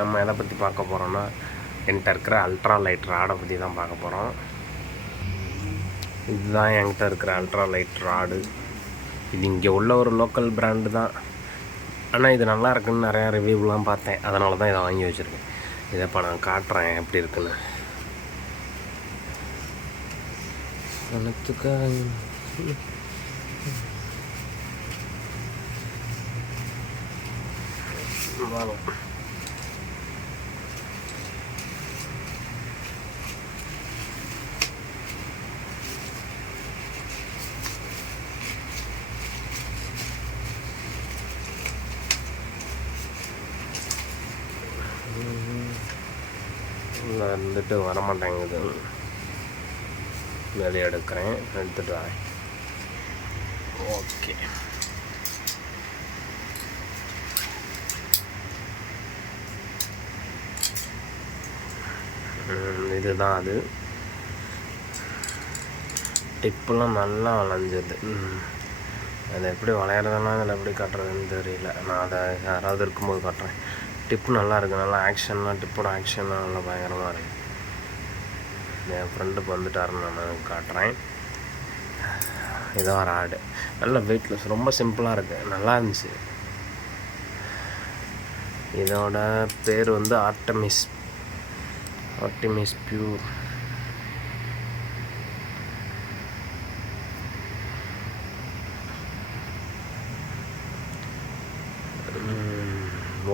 நம்ம எதை பற்றி பார்க்க போகிறோன்னா என்கிட்ட இருக்கிற அல்ட்ரா லைட் ராடை பற்றி தான் பார்க்க போகிறோம். இதுதான் என்கிட்ட இருக்கிற அல்ட்ரா லைட் ராடு. இது இங்கே உள்ள ஒரு லோக்கல் பிராண்டு தான். ஆனால் இது நல்லா இருக்குன்னு நிறையா ரிவ்யூலாம் பார்த்தேன். அதனால தான் இதை வாங்கி வச்சுருக்கேன். இதை இப்போ நான் காட்டுறேன் எப்படி இருக்குன்னு. வந்துட்டு வரமாட்டேங்குது. வெளியே எடுக்கிறேன், எடுத்துட்டு வரேன். ஓகே, இதுதான் அது. டிப்பெல்லாம் நல்லா வளைஞ்சது. அது எப்படி வளையிறதெல்லாம் அதில் எப்படி காட்டுறதுன்னு தெரியல. நான் அதை யாராவது இருக்கும்போது காட்டுறேன். டிப்பு நல்லா இருக்குது, நல்லா ஆக்ஷன்லாம், டிப்போட ஆக்ஷன்லாம் நல்லா பயங்கரமாக இருக்குது. என் ஃப்ரெண்டுக்கு வந்துட்டாருன்னு நான் காட்டுறேன். இதான் ராடு. நல்ல வெயிட்லெஸ், ரொம்ப சிம்பிளாக இருக்குது, நல்லா இருந்துச்சு. இதோட பேர் வந்து ஆர்டமிஸ் பியூர்.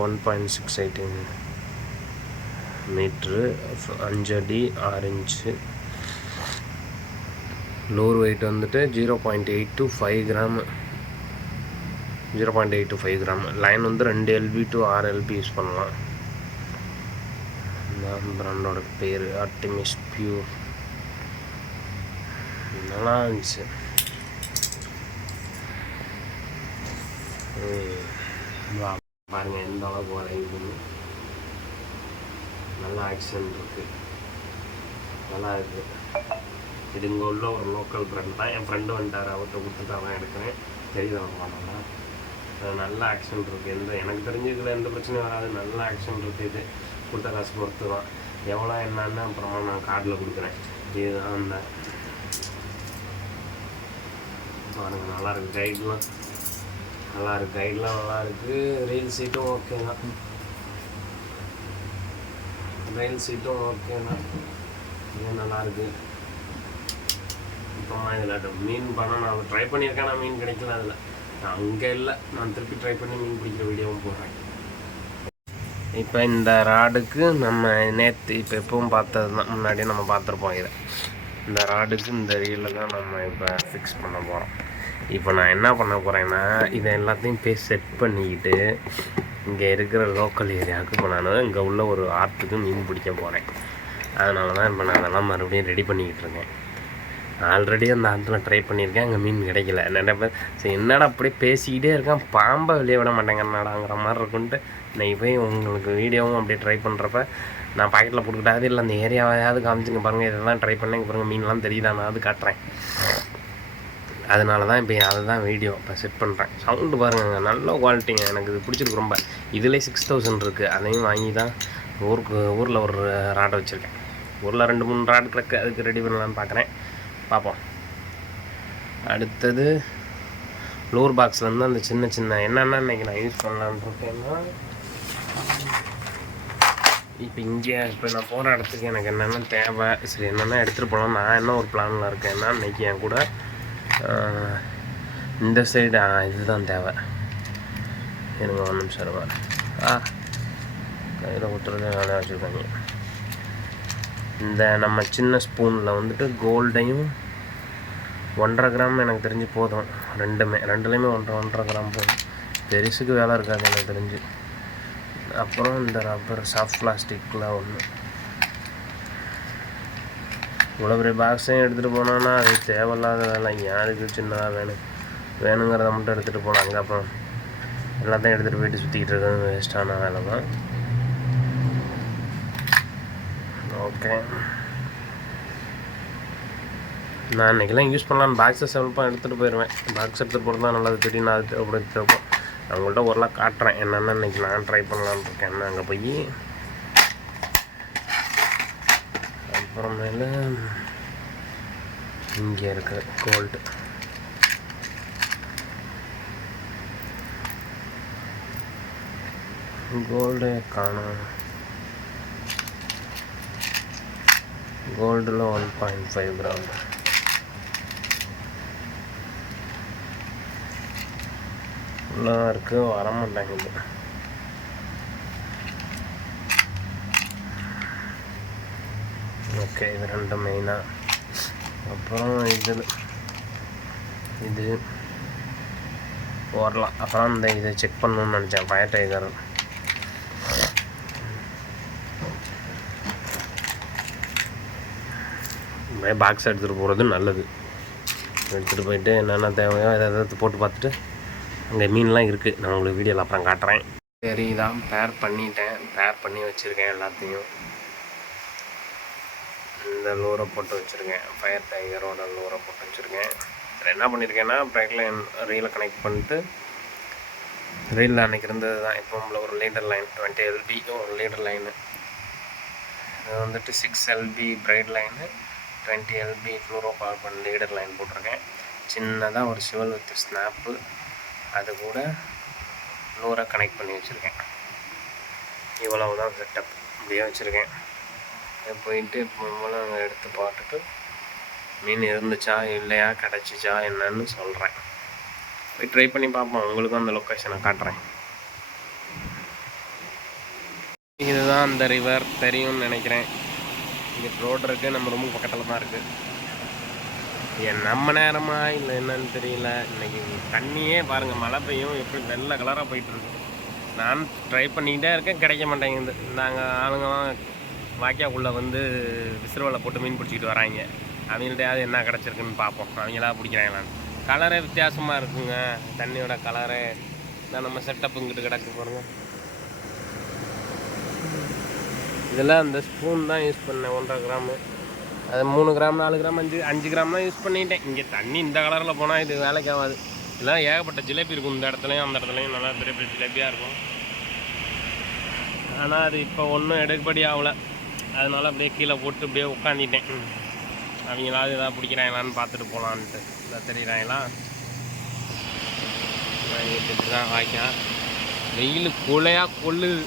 $1.618 மீட்ரு, 5 அடி 6 இன்ச்சு. லோர் வெயிட் வந்துட்டு 0.825 கிராம். 0.825 கிராம். லைன் வந்து 2 LB to 6 LB யூஸ் பண்ணலாம். இந்த பிராண்டோட பேர் ஆர்டமிஸ் பியூர். நல்லா இருந்துச்சு. பாருங்கள் எந்த அளவுக்கு வரைக்குன்னு. நல்லா ஆக்ஷன் இருக்குது, நல்லா இருக்குது. இது இங்கே உள்ள ஒரு லோக்கல் பிராண்ட் தான். என் ஃப்ரெண்டு வந்துட்டார், அவர்கிட்ட கொடுத்துட்டு தான் எடுக்கிறேன். தெரியுது, நல்ல ஆக்ஷன் இருக்குது. எனக்கு தெரிஞ்சதில் எந்த பிரச்சனையும் வராது. நல்ல ஆக்ஷன் இருக்குது. இது கொடுத்த காசு பொறுத்து தான். எவ்வளோ என்னன்னு அப்புறமா நான் கார்டில் கொடுக்குறேன். இதுதான் அந்த பாருங்கள், நல்லா இருக்குது. கைட்லாம் நல்லா இருக்குது, கைட்லாம் நல்லா இருக்குது. ரெயில் சீட்டும் ஓகே தான், ரெயில் சீட்டும் ஓகே தான். இது நல்லாயிருக்கு. அப்புறமா இதில் மீன் பண்ண நான் ட்ரை பண்ணியிருக்கேன். நான் மீன் கிடைக்கல அதில். அங்கே இல்லை, நான் திருப்பி ட்ரை பண்ணி மீன் பிடிக்கிற வீடியோவும் போடுறேன். இப்போ இந்த ராடுக்கு நம்ம நேற்று இப்போ எப்பவும் பார்த்தது தான், முன்னாடியே நம்ம பார்த்துருப்போம். இதை இந்த ராடுக்கு இந்த ரீலில் தான் நம்ம இப்போ ஃபிக்ஸ் பண்ண போகிறோம். இப்போ நான் என்ன பண்ண போகிறேன்னா, இதை எல்லாத்தையும் போய் செட் பண்ணிக்கிட்டு இங்கே இருக்கிற லோக்கல் ஏரியாவுக்கு இப்போ நான் இங்கே உள்ள ஒரு ஆற்றுக்கு மீன் பிடிக்க போகிறேன். அதனால தான் இப்போ நான் அதெல்லாம் மறுபடியும் ரெடி பண்ணிக்கிட்டு இருக்கேன். ஆல்ரெடி அந்த ஆற்றுல ட்ரை பண்ணியிருக்கேன், அங்கே மீன் கிடைக்கல. நிறைய பேர் சரி என்னடா அப்படியே பேசிக்கிட்டே இருக்கேன், பாம்பை வெளியே விட மாட்டேங்கிறனாடாங்கிற மாதிரி இருக்குன்ட்டு நான் போய் உங்களுக்கு வீடியோவும் அப்படியே ட்ரை பண்ணுறப்ப நான் பாக்கெட்டில் போட்டுக்கிட்டாது இல்லை அந்த ஏரியாவையாவது காமிச்சுங்க பாருங்கள். இதெல்லாம் ட்ரை பண்ணேங்க பாருங்கள், மீன்லாம் தெரியுதா, நான் அது காட்டுறேன். அதனால தான் இப்போ அதை தான் வீடியோ இப்போ செட் பண்ணுறேன். சவுண்டு பாருங்க, நல்ல குவாலிட்டிங்க. எனக்கு இது பிடிச்சிருக்கு ரொம்ப. இதிலே 6000 இருக்குது. அதையும் வாங்கி தான் ஊரில் ஒரு ராடை வச்சுருக்கேன். ஊரில் 2-3 ராடு கிடக்கு, அதுக்கு ரெடி பண்ணலான்னு பார்க்குறேன். பார்ப்போம். அடுத்தது லோர் பாக்ஸ்லேருந்து அந்த சின்ன சின்ன என்னென்ன இன்றைக்கி நான் யூஸ் பண்ணலான்னு இருக்கேன்னா, இப்போ இங்கே இப்போ நான் போகிற இடத்துக்கு எனக்கு என்னென்ன தேவை, சரி என்னென்ன எடுத்துகிட்டு போகலாம். நான் என்ன ஒரு பிளானில் இருக்கேன்னா, இன்றைக்கி என் கூட இந்த சைடு இதுதான் தேவை. எனக்கு 1 நிமிஷம் ரூபா கையில் கொடுத்துறது வேலையாக வச்சுருக்காங்க. இந்த நம்ம சின்ன ஸ்பூனில் வந்துட்டு கோல்டையும் 1.5 கிராம் எனக்கு தெரிஞ்சு போதும். ரெண்டுலேயுமே 1.5 கிராம் போதும். பெருசுக்கு வேலை இருக்காது எனக்கு தெரிஞ்சு. அப்புறம் இந்த ரப்பர் சாஃப்ட் பிளாஸ்டிக்கில் ஒன்று. இவ்வளோ பெரிய பாக்ஸையும் எடுத்துகிட்டு போனோன்னா அது தேவையில்லாத வேலை. யாருக்கு சின்னதாக வேணுங்கிறத மட்டும் எடுத்துகிட்டு போகலாம். அங்கே அப்புறம் எல்லாத்தையும் எடுத்துகிட்டு போயிட்டு சுற்றிக்கிட்டு இருக்கிறது வேஸ்ட்டான வேலை தான். ஓகே, நான் இன்றைக்கெல்லாம் யூஸ் பண்ணலான்னு பாக்ஸை செவல்ப்பாக எடுத்துகிட்டு போயிடுவேன். பாக்ஸ் எடுத்துகிட்டு போகிறது தான் நல்லது. திடீர்னு அது அப்படி எடுத்துகிட்டு நான் உங்கள்கிட்ட ஒருலாம் காட்டுறேன் என்னென்ன இன்றைக்கி நான் ட்ரை பண்ணலான்னு இருக்கேன். அங்கே போய் அப்புறமேல இங்கே இருக்கு கோல்டு காணும். கோல்டில் 1.5 கிராம் உள்ளதான் இருக்குது, வரமாட்டேங்குது. ஓகே, இது ரெண்டு மெயினாக. அப்புறம் இது வரலாம். அப்புறம் இந்த இதை செக் பண்ணணுன்னு நினச்சேன், ஃபயர் டைகர். பாக்ஸ் எடுத்துகிட்டு போகிறது நல்லது. எடுத்துகிட்டு போயிட்டு என்னென்ன தேவையோ எதாவது போட்டு பார்த்துட்டு அங்கே மீன்லாம் இருக்குது. நான் உங்களுக்கு வீடியோவில் அப்புறம் காட்டுறேன். சரி, தான் பேர் பண்ணி வச்சுருக்கேன் எல்லாத்தையும். இந்த லூரை போட்டு வச்சுருக்கேன், ஃபயர் டைகரோட லூரை போட்டு வச்சுருக்கேன். இதில் என்ன பண்ணியிருக்கேன்னா, ப்ரைட் லைன் ரீலை கனெக்ட் பண்ணிட்டு, ரீலில் அன்றைக்கி இருந்தது தான் இப்போ ஒரு லீடர் லைன் 20 LB ஒரு லீடர் லைனு. இது வந்துட்டு 6 LB braid line, 20 LB fluorocarbon leader line போட்டிருக்கேன். சின்னதாக ஒரு சிவல் வித் ஸ்னாப்பு, அது கூட லூரை கனெக்ட் பண்ணி வச்சுருக்கேன். இவ்வளவு தான் செட்டப். இப்படியே வச்சுருக்கேன். போயிட்டு இப்போ அங்கே எடுத்து பார்த்துட்டு மீன் இருந்துச்சா இல்லையா, கிடச்சிச்சா என்னன்னு சொல்கிறேன். போய் ட்ரை பண்ணி பார்ப்போம். உங்களுக்கும் அந்த லொக்கேஷனை காட்டுறேன். இதுதான் அந்த ரிவர், தெரியும்னு நினைக்கிறேன். இங்கே ரோடு இருக்குது, நம்ம ரொம்ப பக்கத்தில் தான் இருக்குது. நம்ம நேரமா இல்லை என்னன்னு தெரியல. இன்றைக்கி தண்ணியே பாருங்கள், மழை பெய்யும் எப்படி வெள்ளை கலராக போயிட்டுருக்கு. நான் ட்ரை பண்ணிக்கிட்டே இருக்கேன், கிடைக்க மாட்டேங்குது. நாங்கள் ஆளுங்கலாம் வாய்க்காக்குள்ளே வந்து விசிறுவலை போட்டு மீன் பிடிச்சிக்கிட்டு வராங்க. அவங்கள்ட்டையாவது என்ன கிடச்சிருக்குன்னு பார்ப்போம். அவங்களா பிடிக்கிறாங்களான்னு. கலரே வித்தியாசமாக இருக்குங்க, தண்ணியோட கலரே. நான் நம்ம செட்டப் இங்கிட்டு கிடக்கு பாருங்க. இதில் அந்த ஸ்பூன் தான் யூஸ் பண்ணேன், 1.5 கிராமு. அது 3 கிராம் 4 கிராம் 5 கிராம் தான் யூஸ் பண்ணிட்டேன். இங்கே தண்ணி இந்த கலரில் போனால் இது வேலைக்கு ஆகாது. இதெல்லாம் ஏகப்பட்ட ஜிலேபி இருக்கும் இந்த இடத்துலையும் அந்த இடத்துலையும், நல்லா பெரிய பெரிய ஜிலேபியாக இருக்கும். ஆனால் அது இப்போ ஒன்றும் எடுக்கப்படி ஆகலை. அதனால அப்படியே கீழே போட்டு அப்படியே உட்காந்துட்டேன். அவங்களாவது எதாவது பிடிக்கிறாங்களான்னு பார்த்துட்டு போகலான்ட்டு. இல்லை தெரியுறாங்களா, இப்படி தான் வாய்க்கா. வெயில் கொலையாக கொள்ளுது.